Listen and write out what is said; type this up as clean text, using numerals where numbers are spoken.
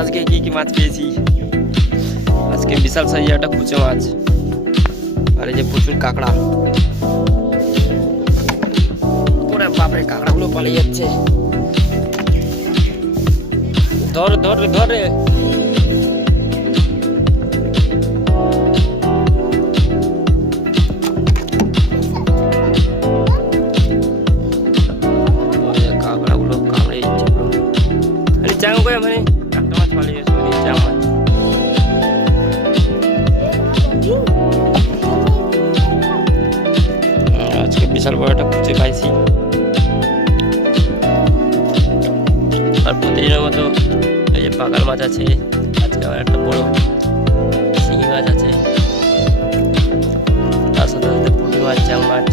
আজকে কি কি মাছ পেয়েছি। আজকে বিশাল সাইজের একটা কুচো মাছ, আর এই যে প্রচুর কাঁকড়া। ওরে বাপরে, কাঁকড়াগুলো পালিয়ে যাচ্ছে। ধর ধর ধরে। কাঁকড়াগুলো কামড়ে যাচ্ছে পুরো। আরে চাং করে মানে একটা মাছ পালিয়ে যাচ্ছে, চাং মাছ। আজকে বিশাল বড় একটা কুচে পাইছি। আর প্রতিদিনের মতো এই যে পাকাল মাছ আছে, আজকে আবার একটা বড় শিঙি মাছ আছে, তার সাথে সাথে পুঁটি মাছ, চাং মাছ।